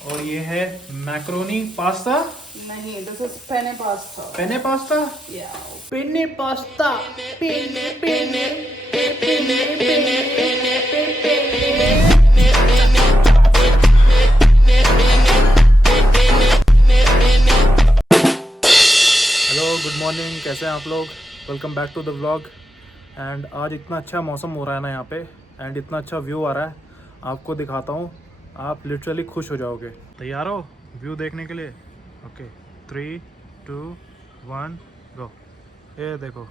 और ये है मैक्रोनी पास्ता। नहीं, this is penne pasta. Penne pasta. या पेने पास्ता। पेने पेने पेने हेलो, गुड मॉर्निंग, कैसे हैं आप लोग। Welcome back to the vlog. And आज इतना अच्छा मौसम हो रहा है ना यहाँ पे, एंड इतना अच्छा व्यू आ रहा है, आपको दिखाता हूँ। आप लिटरली खुश हो जाओगे। तैयार हो व्यू देखने के लिए? ओके, 3, 2, 1 गो। ये देखो,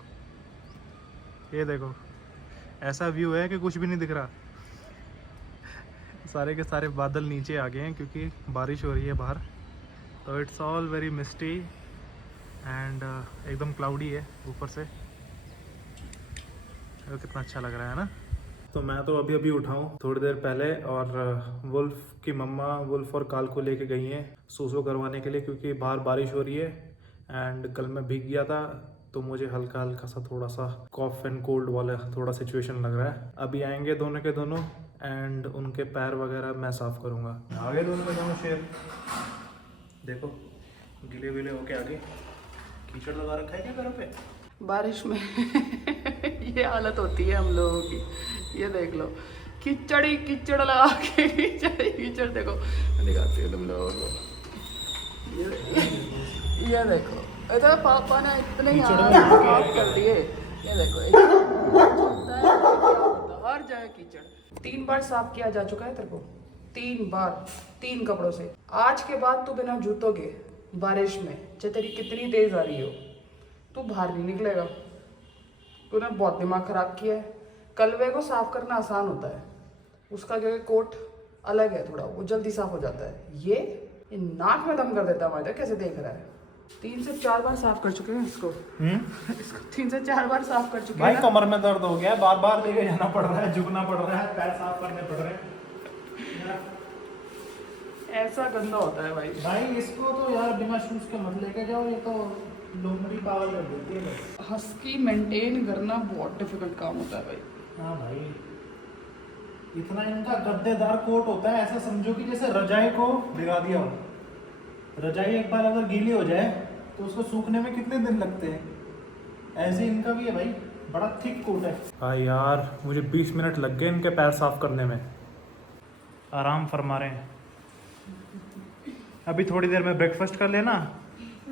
ये देखो, ऐसा व्यू है कि कुछ भी नहीं दिख रहा। सारे के सारे बादल नीचे आ गए हैं क्योंकि बारिश हो रही है बाहर। तो it's all very misty and एकदम क्लाउडी है ऊपर से। तो कितना अच्छा लग रहा है ना। तो मैं तो अभी अभी उठा हूँ थोड़ी देर पहले, और वुल्फ की मम्मा वुल्फ और काल को लेके गई हैं सूसू करवाने के लिए, क्योंकि बाहर बारिश हो रही है। एंड कल मैं भीग गया था तो मुझे हल्का हल्का सा थोड़ा सा कॉफ एंड कोल्ड वाला थोड़ा सिचुएशन लग रहा है। अभी आएंगे दोनों के दोनों एंड उनके पैर वगैरह मैं साफ़ करूँगा। आगे दोनों के दोनों शेर देखो, गीले वीले होके आगे। कीचड़ लगा रखा है क्या घर पे? बारिश में ये हालत होती है हम लोगों की। ये देख लो, कीचड़ ही कीचड़ लगा के कीचड़ ही कीचड़। देखो मैं दिखाती हूँ तुम लोगों को। ये देखो, इधर पापा ने इतने साफ कर दिए। ये देखो, हर जगह कीचड़। 3 बार साफ किया जा चुका है तेरे को, 3 बार, 3 कपड़ों से। आज के बाद तू बिना जूतों के बारिश में, चाहे तेरी कितनी तेज आ रही हो, तू बाहर नहीं निकलेगा। तूने बहुत दिमाग खराब किया है। कलवे को साफ करना आसान होता है, उसका क्योंकि कोट अलग है थोड़ा, वो जल्दी साफ हो जाता है। ये नाक में दम कर देता है। हमारे कैसे देख रहा है। 3 से 4 बार साफ कर चुके हैं इसको। इसको 3 से 4 बार साफ कर चुके हैं। भाई कमर में दर्द हो गया, बार बार लेके जाना पड़ रहा है, झुकना पड़ रहा है, पैर साफ करने पड़ रहे हैं। ऐसा गंदा होता है भाई। भाई इसको तो यार बिना शूज के मत लेके जाओ, ये तो लोमड़ी पागल कर देती है बस। हस्की मेंटेन करना बहुत डिफिकल्ट काम होता है भाई। हाँ भाई, इतना इनका गद्देदार कोट होता है, ऐसा समझो कि जैसे रजाई को भिगा दिया हो। रजाई एक बार अगर गीली हो जाए तो उसको सूखने में कितने दिन लगते हैं, ऐसे इनका भी है भाई, बड़ा थिक कोट है। हाँ यार, मुझे 20 मिनट लग गए इनके पैर साफ करने में। आराम फरमा रहे हैं। अभी थोड़ी देर में ब्रेकफास्ट कर लेना,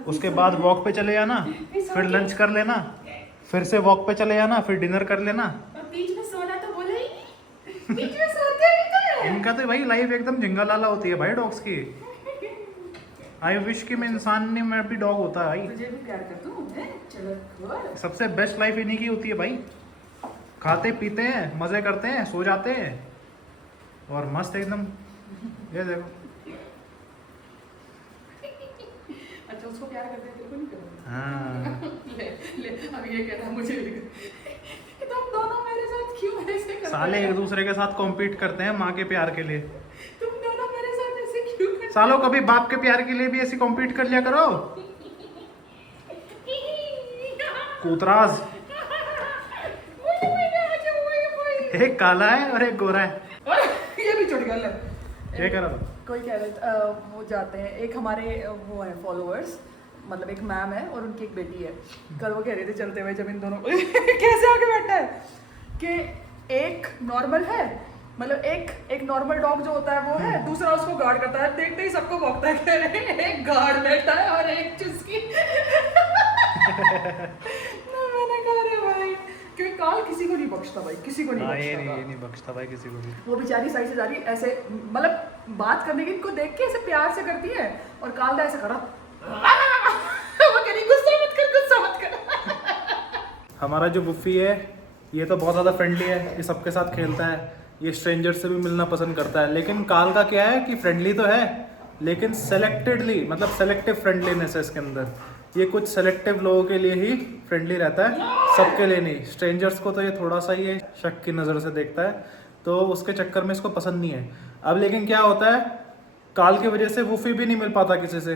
उसके बाद वॉक पे चले जाना, फिर लंच कर लेना, फिर से वॉक पे चले जाना, फिर डिनर कर लेना। और बीच में सोना तो बोला ही नहीं। बीच में सोते भी तो है। इनका तो भाई लाइफ एकदम जिंगालाला होती है भाई डॉग्स की। आई विश कि मैं इंसान ने मैं भी डॉग होता है भाई। तुझे भी प्यार करता हूँ। चलो, सबसे बेस्ट लाइफ इन्हीं की होती है भाई। खाते पीते हैं, मजे करते हैं, सो जाते हैं और मस्त एकदम। ये देखो। अच्छा उसको प्यार करते हैं, तेरे को नहीं करते? हाँ ले अब ये कह रहा मुझे तुम दोनों मेरे साथ क्यों ऐसे करते साले हो? एक दूसरे के साथ कॉम्पीट करते हैं माँ के प्यार के लिए। तुम दोनों मेरे साथ ऐसे क्यों करते हो? सालों कभी बाप के प्यार के लिए भी ऐसी कॉम्पीट कर लिया करो। कूतराज, एक काला है और एक गोरा है। ये भी चढ़ गया। ले क्या कह रहा था? कोई कह रहे वो जाते हैं, एक हमारे वो है फॉलोअर्स, मतलब एक मैम है और उनकी एक बेटी है। कल वो कह रहे थे चलते हुए, जब इन दोनों कैसे आके बैठा है कि एक नॉर्मल है, मतलब एक नॉर्मल डॉग जो होता है वो है, दूसरा उसको गार्ड करता है, देखते ही सबको भौंकता है। कह रहे हैं एक गार्ड बैठा है और एक चुस्की। मैंने कहा रे भाई, क्योंकि काल किसी को नहीं बख्शता भाई, किसी को नहीं ये बख्शता। नहीं बख्शता भाई किसी को भी। वो बेचारी साइड से जा रही ऐसे, मतलब बात करने की इनको देख के ऐसे प्यार से करती है, और काल दा ऐसे करा। वो कह रही गुस्सा मत कर। हमारा जो बुफ़ी है ये तो बहुत ज़्यादा फ्रेंडली है, ये सबके साथ खेलता है, ये स्ट्रेंजर से भी मिलना पसंद करता है। लेकिन काल का क्या है कि फ्रेंडली तो है लेकिन सेलेक्टेडली, मतलब सेलेक्टिव फ्रेंडलीनेस है इसके अंदर। ये कुछ सेलेक्टिव लोगों के लिए ही फ्रेंडली रहता है, सबके लिए नहीं। स्ट्रेंजर्स को तो ये थोड़ा सा ये शक की नज़र से देखता है, तो उसके चक्कर में इसको पसंद नहीं है। अब लेकिन क्या होता है, काल की वजह से वुफ़ी भी नहीं मिल पाता किसी से,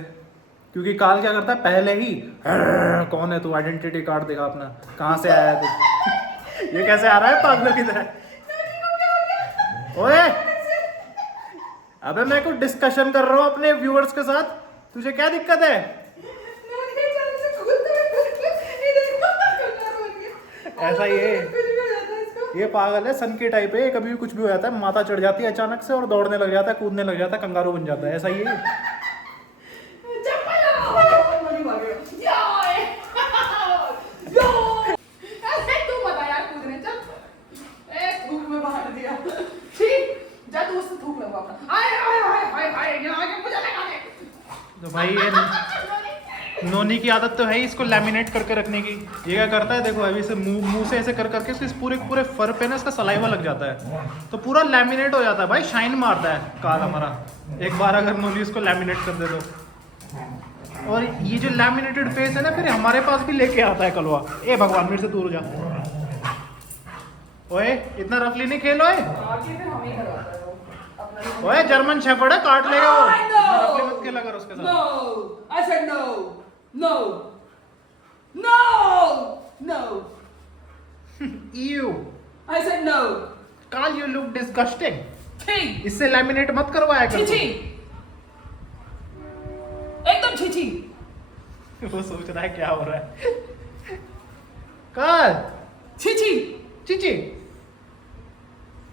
क्योंकि काल क्या करता है पहले ही, कौन है तू, आइडेंटिटी कार्ड दिखा अपना, कहाँ से आया है तू। ये कैसे आ रहा है पागलों की तरह। ओए अबे मैं कुछ डिस्कशन कर रहा हूँ अपने व्यूअर्स के साथ, तुझे क्या दिक्कत है? ऐसा ही है, ये पागल है, सन की टाइप है, कभी भी कुछ भी हो जाता है, माथा चढ़ जाती है अचानक से और दौड़ने लग जाता है, कूदने लग जाता है, कंगारू बन जाता है, ऐसा ही है। तो भाई ये नोनी की आदत तो है ही इसको लैमिनेट करके रखने की। ये क्या करता है देखो, अभी से मुंह से ऐसे कर करके इसके पूरे पूरे फर पे ना इसका सलाइवा लग जाता है, तो पूरा लैमिनेट हो जाता है भाई, शाइन मारता है काल हमारा, एक बार अगर नोनी इसको लैमिनेट कर दे तो। और ये जो लैमिनेटेड फेस है ना फिर हमारे पास भी लेके आता है कलवा। ए भगवान मेरे से दूर हो जा, ओए इतना रफली नहीं खेलो। ओए जर्मन शेफर्ड है, काट लेगा वो, रफली मत खेला कर उसके साथ। No, I said no, no, no, no. Ew. I said no. Carl, you look disgusting. छी, इससे लैमिनेट मत करवाया कर। छी, एकदम छी छी। वो सोच रहा है क्या हो रहा है। काल, छी छी, ची ची,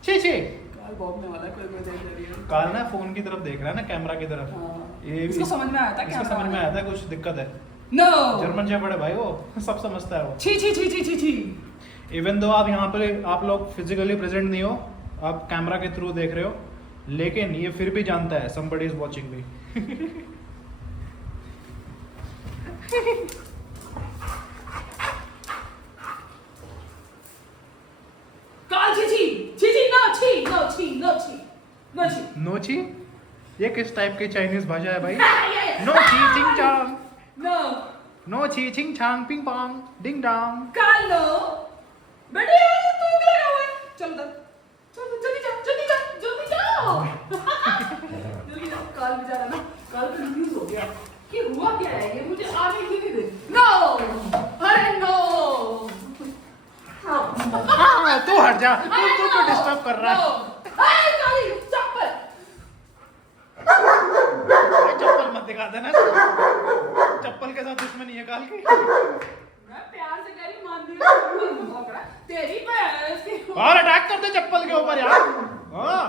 ची ची। काल भौंकने वाला है, कोई कोई देख रही है। काल ना फोन की तरफ देख रहा है ना, कैमरा की तरफ। हाँ। ये इसको समझ में आया था क्या? इसको समझ में आया था कुछ दिक्कत है। No. जर्मन शेफर्ड है भाई वो, सब समझता है वो। छी छी छी छी छी छी। इवन दो आप यहाँ पे आप लोग फिजिकली प्रेजेंट नहीं हो, आप कैमरा के थ्रू देख रहे हो, लेकिन ये फिर भी जानता है somebody is watching me. काल छी छी, छी छी, no छी, no छी, no छी, no छी। नोची? ये किस टाइप की चाइनीज भाषा है भाई? Yeah. नो ची चिंग चांग, No. नो ची चिंग चांग पिंग पोंग डिंग डोंग। काल no. बेटे तू क्या लगा हुआ है? चल उधर, चल जल्दी जा, जल्दी जा, जल्दी जाओ। जल्दी जाओ, काल बेचारा ना, काल कंफ्यूज हो गया कि हुआ क्या है, ये मुझे आगे क्यों नहीं दे? No, अरे no. हाँ तू हट जा, तू क्यों डिस्टर्ब कर रहा है? अरे काली चप्पल। चप्पल मत दिखा देना, चप्पल के साथ दुश्मनी है काल की। मैं प्यार से कह रही मान दी तेरी भैंस की। और अटैक कर दे चप्पल के ऊपर यार। हाँ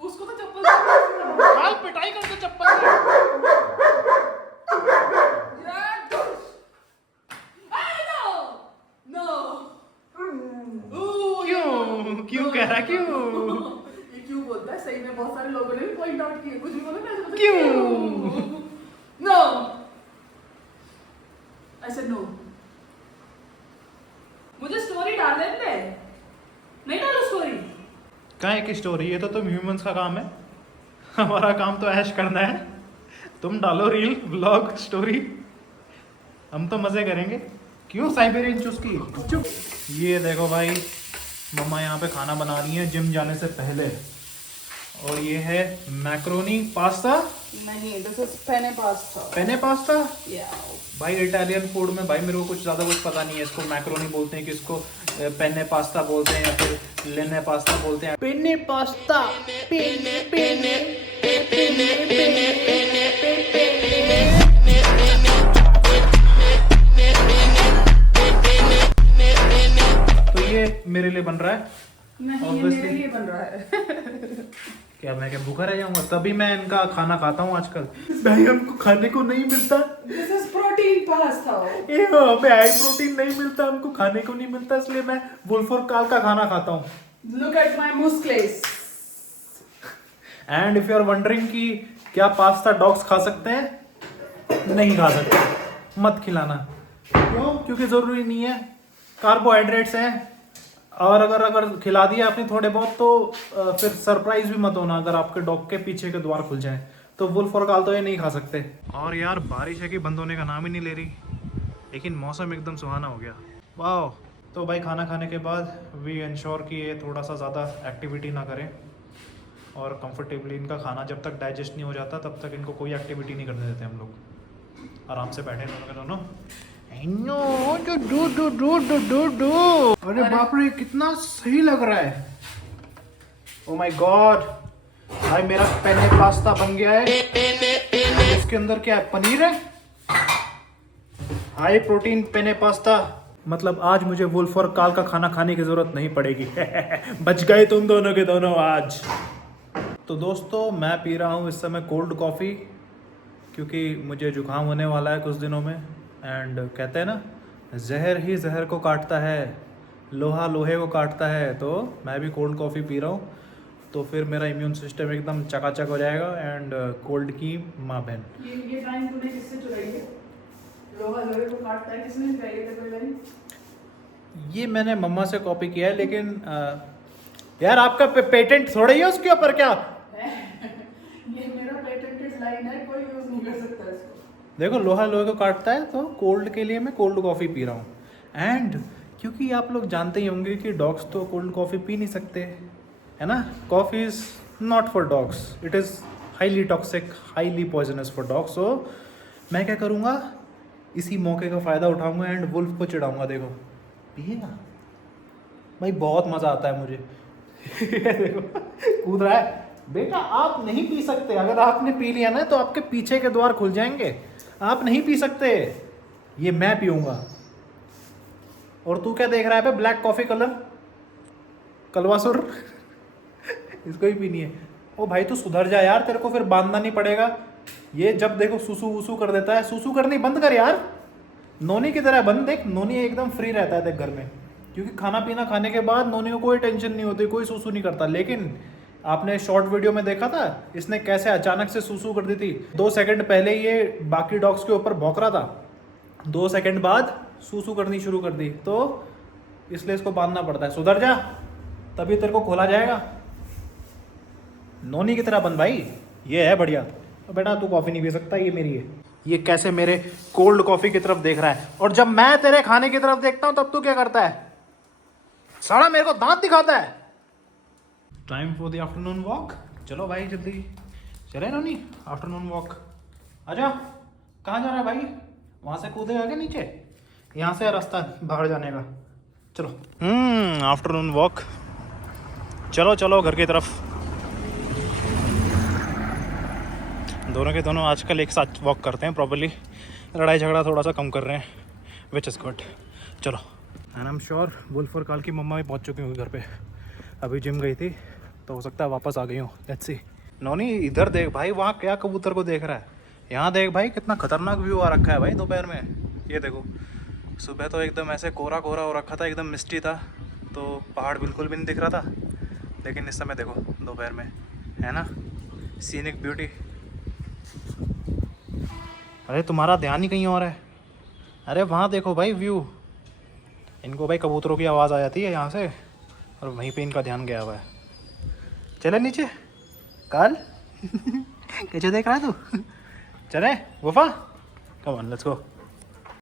उसको तो चप्पल काल पिटाई कर दे चप्पल से। क्यों कह रहा, क्यों ये क्यों बोलता है? सही में बहुत सारे लोगों ने भी पॉइंट आउट किए, कुछ भी बोलो ना। क्यों? No, I said no. मुझे स्टोरी डाल दे, नहीं डालो स्टोरी। काहे की स्टोरी, ये तो तुम ह्यूमंस का काम है, हमारा काम तो ऐश करना है। तुम डालो रील व्लॉग स्टोरी, हम तो मजे करेंगे। क्यों साइबेरियन चुस्की चुप। ये देखो भाई, मम्मा यहाँ पे खाना बना रही है जिम जाने से पहले, और ये है मैक्रोनी पास्ता। नहीं, this is penne pasta. Penne pasta? या भाई इटालियन फूड में भाई मेरे को कुछ ज़्यादा कुछ पता नहीं है। इसको मैक्रोनी बोलते हैं कि इसको पेने पास्ता बोलते हैं या फिर लेने पास्ता बोलते हैं। पेने पास्ता, पेने पेने पेने पेने पेने पेने। तो ये मेरे लिए बन रहा है। नहीं, ये मेरे लिए बन रहा है। क्या मैं क्या भूखा रह जाऊंगा? तभी मैं इनका खाना खाता हूँ आजकल। भाई हमको खाने को नहीं मिलता। This is protein pasta. ये हमें हाई प्रोटीन नहीं मिलता, हमको खाने को नहीं मिलता, इसलिए मैं वुल्फ और काल का खाना खाता हूँ। Look at my muscles. And if you are wondering कि क्या पास्ता डॉग्स खा सकते हैं? नहीं खा सकते, मत खिलाना। क्यों? क्योंकि जरूरी नहीं है, कार्बोहाइड्रेट्स हैं, और अगर खिला दिया आपने थोड़े बहुत तो फिर सरप्राइज भी मत होना अगर आपके डॉग के पीछे के द्वार खुल जाए। तो वुल्फ और काल तो ये नहीं खा सकते। और यार बारिश है कि बंद होने का नाम ही नहीं ले रही, लेकिन मौसम एकदम सुहाना हो गया। वाह। तो भाई खाना खाने के बाद वी इंश्योर कि ये थोड़ा सा ज़्यादा एक्टिविटी ना करें, और कंफर्टेबली इनका खाना जब तक डाइजेस्ट नहीं हो जाता तब तक इनको कोई एक्टिविटी नहीं करने देते हम लोग। आराम से बैठे दोनों के दोनों। अरे बाप रे कितना सही लग रहा है। ओ माय गॉड, भाई मेरा पेने पास्ता बन गया है। इसके अंदर क्या है, पनीर है, हाई प्रोटीन पेने पास्ता। मतलब आज मुझे वुल्फ और काल का खाना खाने की जरूरत नहीं पड़ेगी। बच गए तुम दोनों के दोनों आज। तो दोस्तों मैं पी रहा हूँ इस समय कोल्ड कॉफ़ी, क्योंकि मुझे जुकाम होने वाला है कुछ दिनों में। एंड कहते हैं ना, जहर ही जहर को काटता है, लोहा लोहे को काटता है। तो मैं भी कोल्ड कॉफ़ी पी रहा हूँ, तो फिर मेरा इम्यून सिस्टम एकदम चकाचक हो जाएगा। एंड कोल्ड की माँ बहन। ये लाइन तूने किससे चुराई है? लोहा लोहे को काटता है, किसने चुराई है कोई लाइन? ये मैंने मम्मा से कॉपी किया है, लेकिन यार आपका पेटेंट थोड़ा ही है उसके ऊपर क्या? ये मेरा पेटेंटेड लाइन है, कोई यूज नहीं कर सकता इसको। देखो लोहा लोहे को काटता है, तो कोल्ड के लिए मैं कोल्ड कॉफ़ी पी रहा हूँ। एंड क्योंकि आप लोग जानते ही होंगे कि डॉग्स तो कोल्ड कॉफ़ी पी नहीं सकते, है ना। Coffee is not for dogs, it is highly toxic, highly poisonous for dogs. So मैं क्या करूँगा, इसी मौके का फ़ायदा उठाऊँगा एंड वुल्फ को चिढ़ाऊँगा। देखो पिएगा भाई, बहुत मज़ा आता है मुझे। देखो कूद रहा है। बेटा आप नहीं पी सकते, अगर आपने पी लिया ना तो आपके पीछे के द्वार खुल जाएंगे, आप नहीं पी सकते, ये मैं पीऊँगा। और तू क्या देख रहा है बे, ब्लैक कॉफ़ी कलर कलवासुर। इसको ही पीनी है। ओ भाई तू सुधर जा यार, तेरे को फिर बांधना नहीं पड़ेगा। ये जब देखो सुसु वुसु कर देता है, सुसु करनी बंद कर यार, नोनी की तरह बंद। देख नोनी एकदम फ्री रहता है देख घर में, क्योंकि खाना पीना खाने के बाद नोनी को कोई टेंशन नहीं होती, कोई सुसु नहीं करता। लेकिन आपने शॉर्ट वीडियो में देखा था इसने कैसे अचानक से सुसु कर दी थी। 2 सेकंड पहले ये बाकी डॉग्स के ऊपर भौंक रहा था, 2 सेकंड बाद सुसु करनी शुरू कर दी, तो इसलिए इसको बांधना पड़ता है। सुधर जा, तभी तेरे को खोला जाएगा। नोनी की तरह बन भाई, ये है बढ़िया। तो बेटा तू कॉफ़ी नहीं पी सकता, ये मेरी है। ये कैसे मेरे कोल्ड कॉफ़ी की तरफ देख रहा है, और जब मैं तेरे खाने की तरफ देखता हूँ तब तू क्या करता है, साला मेरे को दांत दिखाता है। Time for the afternoon walk. चलो भाई जल्दी चले नोनी, आफ्टरनून वॉक। आजा। कहाँ जा रहा है भाई? वहाँ से कूदेगा क्या नीचे? यहाँ से रास्ता बाहर जाने का। चलो आफ्टरनून वॉक। चलो चलो घर की तरफ। दोनों के दोनों आजकल एक साथ वॉक करते हैं प्रॉपर्ली, लड़ाई झगड़ा थोड़ा सा कम कर रहे हैं, विच इज़ गुड। चलो। And I am sure wolf और काल की मम्मा भी पहुंच चुकी होंगी घर पे। अभी जिम गई थी तो हो सकता है वापस आ गई हूँ, लेट्स सी। नोनी इधर देख भाई, वहाँ क्या कबूतर को देख रहा है। यहाँ देख भाई कितना खतरनाक व्यू आ रखा है भाई दोपहर में। ये देखो, सुबह तो एकदम ऐसे कोरा कोरा हो रखा था, एकदम मिस्टी था, तो पहाड़ बिल्कुल भी नहीं दिख रहा था। लेकिन इस समय देखो दोपहर में, है ना, सीनिक ब्यूटी। अरे तुम्हारा ध्यान ही कहीं और है। अरे वहाँ देखो भाई व्यू। इनको भाई कबूतरों की आवाज़ आ जाती है यहाँ से, और वहीं पे इनका ध्यान गया हुआ है। चले नीचे काल। कैसे देख रहा है तू? चले वफा, कम ऑन लेट्स गो।